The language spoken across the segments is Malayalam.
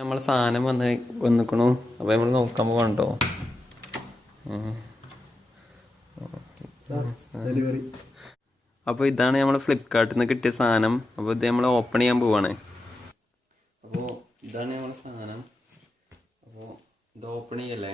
നമ്മൾ സാധനം വന്നിക്കണു. അപ്പോൾ നമ്മൾ നോക്കാൻ പോകണ്ടോ? ഡെലിവറി. അപ്പോൾ ഇതാണ് നമ്മൾ ഫ്ലിപ്കാർട്ടിൽ നിന്ന് കിട്ടിയ സാധനം. അപ്പോൾ ഇത് നമ്മൾ ഓപ്പൺ ചെയ്യാൻ പോവാണ്. അപ്പോൾ ഇതാണ് നമ്മുടെ സാധനം. അപ്പോൾ ഇത് ഓപ്പൺ ചെയ്യല്ലേ?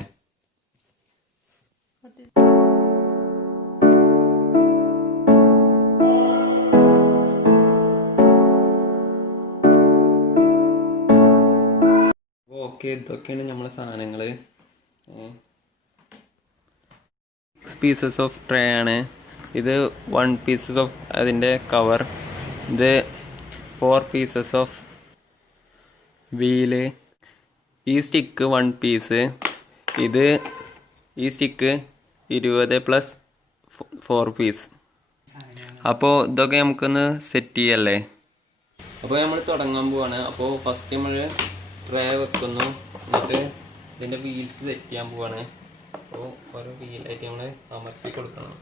ഓക്കെ, ഇതൊക്കെയാണ് നമ്മളെ സാധനങ്ങൾ. 6 പീസസ് ഓഫ് ട്രേ ആണ്. ഇത് 1 പീസസ് ഓഫ് അതിൻ്റെ കവർ. ഇത് 4 പീസസ് ഓഫ് വീല്. ഈ സ്റ്റിക്ക് 1 പീസ്. ഇത് ഈ സ്റ്റിക്ക് 20 പ്ലസ് 4 പീസ്. അപ്പോൾ ഇതൊക്കെ നമുക്കൊന്ന് സെറ്റ് ചെയ്യല്ലേ? അപ്പോൾ നമ്മൾ തുടങ്ങാൻ പോവാണ്. അപ്പോൾ ഫസ്റ്റ് നമ്മൾ ട്രേ വെക്കുന്നു. എന്നിട്ട് ഇതിൻ്റെ വീൽസ് സെറ്റ് ചെയ്യാൻ പോവാണ്. അപ്പോൾ ഓരോ വീലായിട്ട് നമ്മൾ അമർത്തി കൊടുക്കണം.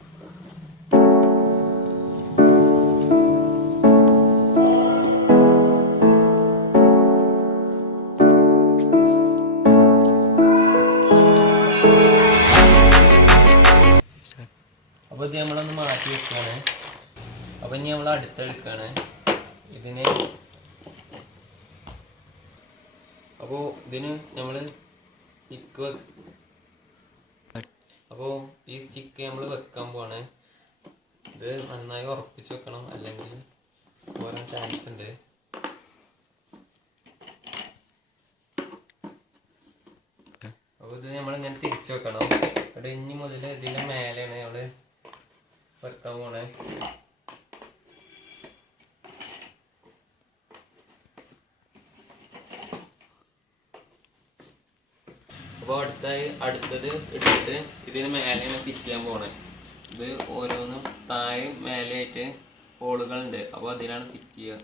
അപ്പോൾ ഇത് നമ്മളൊന്ന് മാറ്റി വെക്കുകയാണ്. അപ്പോൾ ഇനി നമ്മൾ അടുത്തെടുക്കുകയാണ് ഇതിന്. അപ്പോൾ ഇതിന് നമ്മൾ സ്റ്റിക്ക് അപ്പോൾ ഈ സ്റ്റിക്ക് നമ്മൾ വെക്കാൻ പോവാണ്. ഇത് നന്നായി ഉറപ്പിച്ച് വെക്കണം, അല്ലെങ്കിൽ പോരാൻ ചാൻസ് ഉണ്ട്. അപ്പോൾ ഇത് നമ്മളിങ്ങനെ തിരിച്ചു വെക്കണം. അവിടെ ഇനി മുതൽ ഇതിൻ്റെ മേലെയാണ് നമ്മൾ വെക്കാൻ പോണേ. അപ്പോൾ അടുത്തത് എടുത്തിട്ട് ഇതിന് മേലെയാണ് ഫിറ്റ് ചെയ്യാൻ പോണേ. ഇത് ഓരോന്നും താഴെ മേലെയായിട്ട് ഹോളുകളുണ്ട്. അപ്പോൾ അതിലാണ് ഫിറ്റ് ചെയ്യുക.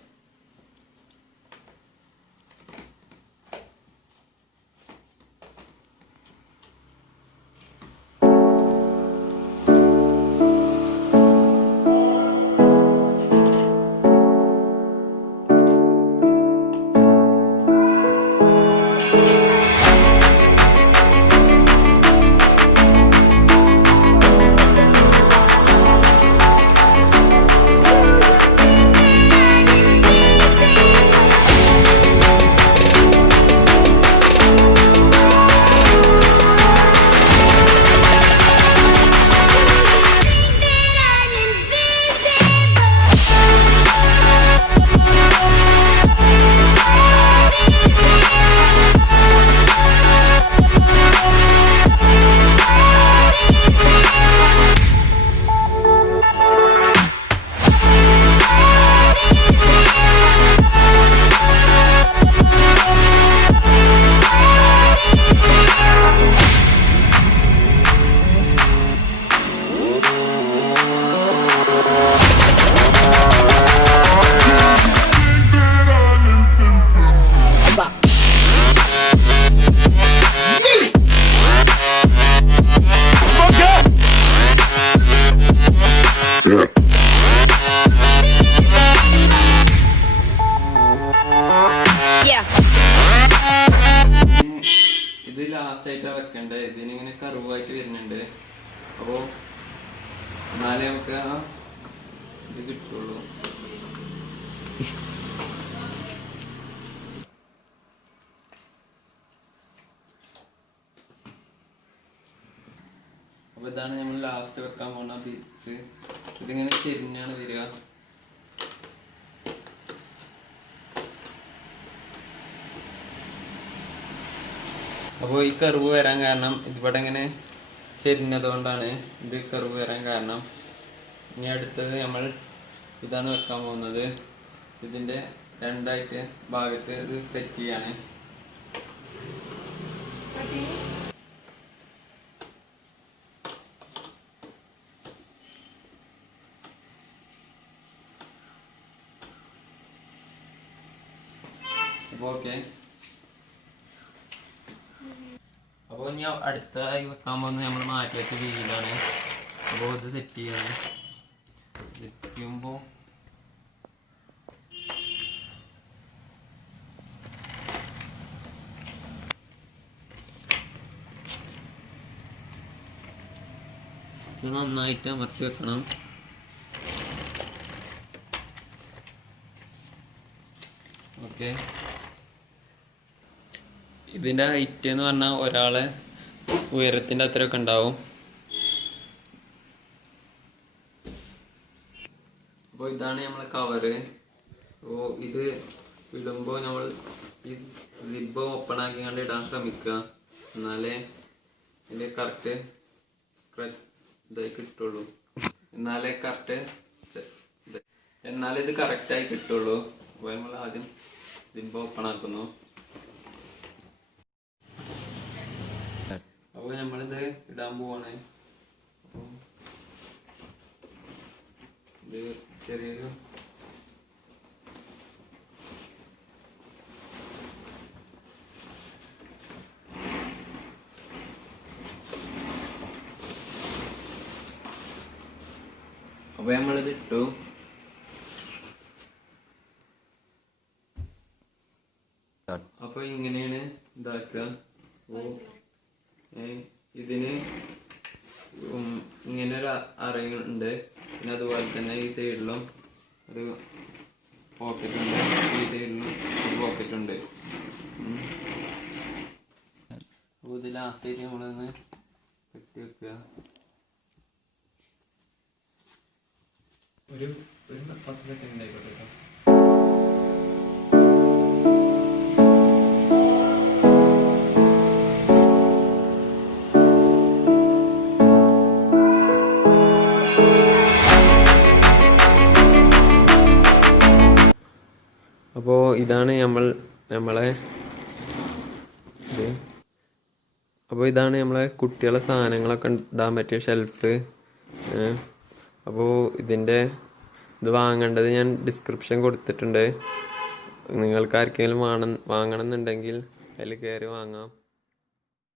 ഇത് ലാസ്റ്റായിട്ടാണ് വെക്കേണ്ടത്. ഇതിനിങ്ങനെ കറുവായിട്ട് വരുന്നുണ്ട്. അപ്പോൾ എന്നാലേ നമുക്ക് ആ ഇത് കിട്ടുള്ളൂ. അപ്പോൾ ഇതാണ് നമ്മൾ ലാസ്റ്റ് വെക്കാൻ പോകുന്ന പീസ്. ഇതിങ്ങനെ ചെരിഞ്ഞാണ് വരിക. അപ്പോൾ ഈ കർവ് വരാൻ കാരണം ഇതിവിടെ ഇങ്ങനെ ചെരിഞ്ഞതുകൊണ്ടാണ് ഇത് കർവ് വരാൻ കാരണം. ഇനി അടുത്തത് നമ്മൾ ഇതാണ് വെക്കാൻ പോകുന്നത്. ഇതിൻ്റെ രണ്ടായിട്ട് ഭാഗത്ത് ഇത് സെറ്റ് ചെയ്യാണ്. അപ്പോൾ ഓക്കെ. അപ്പോൾ ഇനി അടുത്തതായി വെക്കാൻ പോകുന്നത് നമ്മൾ മാറ്റി വെച്ച വീലാണ്. അപ്പോൾ ഇത് സെറ്റ് ചെയ്യാണ്. സെറ്റ് ചെയ്യുമ്പോൾ ഇത് നന്നായിട്ട് അമർത്തി വെക്കണം. ഓക്കെ, ഇതിൻ്റെ ഹൈറ്റ് എന്ന് പറഞ്ഞാൽ ഒരാളെ ഉയരത്തിൻ്റെ അത്രയൊക്കെ ഉണ്ടാവും. അപ്പോൾ ഇതാണ് നമ്മളെ കവറ്. അപ്പോൾ ഇത് ഇടുമ്പോൾ നമ്മൾ ഈ സിബ് ഓപ്പൺ ആക്കി കണ്ട് ഇടാൻ ശ്രമിക്കുക, എന്നാലേ ഇതിൻ്റെ കറക്റ്റ് ഇതായി കിട്ടുള്ളൂ. എന്നാലേ ഇത് കറക്റ്റായി കിട്ടുള്ളൂ. അപ്പോൾ നമ്മൾ ആദ്യം സിബ് ഓപ്പൺ ആക്കുന്നു. അപ്പോൾ നമ്മളിത് ഇടാൻ പോവാണ്. അപ്പോൾ ഇത് ചെറിയൊരു അപ്പോൾ നമ്മളിത് ഇട്ടു. അപ്പോൾ ഇങ്ങനെയാണ് ഇതാക്കുക. ഇതിന് ഇങ്ങനെ ഒരു അറയുണ്ട്. പിന്നെ അതുപോലെ തന്നെ ഈ സൈഡിലും ഒരു പോക്കറ്റ് ഉണ്ട്, ഈ സൈഡിലും ഒരു പോക്കറ്റ് ഉണ്ട്. അപ്പോൾ ഇത് ലാസ്റ്റായിട്ട് നമ്മളൊന്ന് കെട്ടി വെക്കുക. ഒരു 10 സെക്കൻഡ് ആയിക്കോട്ടെ കേട്ടോ. അപ്പോൾ ഇതാണ് നമ്മളെ കുട്ടികളെ സാധനങ്ങളൊക്കെ ഇടാൻ പറ്റിയ ഷെൽഫ്. അപ്പോൾ ഇത് വാങ്ങേണ്ടത് ഞാൻ ഡിസ്ക്രിപ്ഷൻ കൊടുത്തിട്ടുണ്ട്. നിങ്ങൾക്ക് ആർക്കെങ്കിലും വാങ്ങണം എന്നുണ്ടെങ്കിൽ അതിൽ കയറി വാങ്ങാം.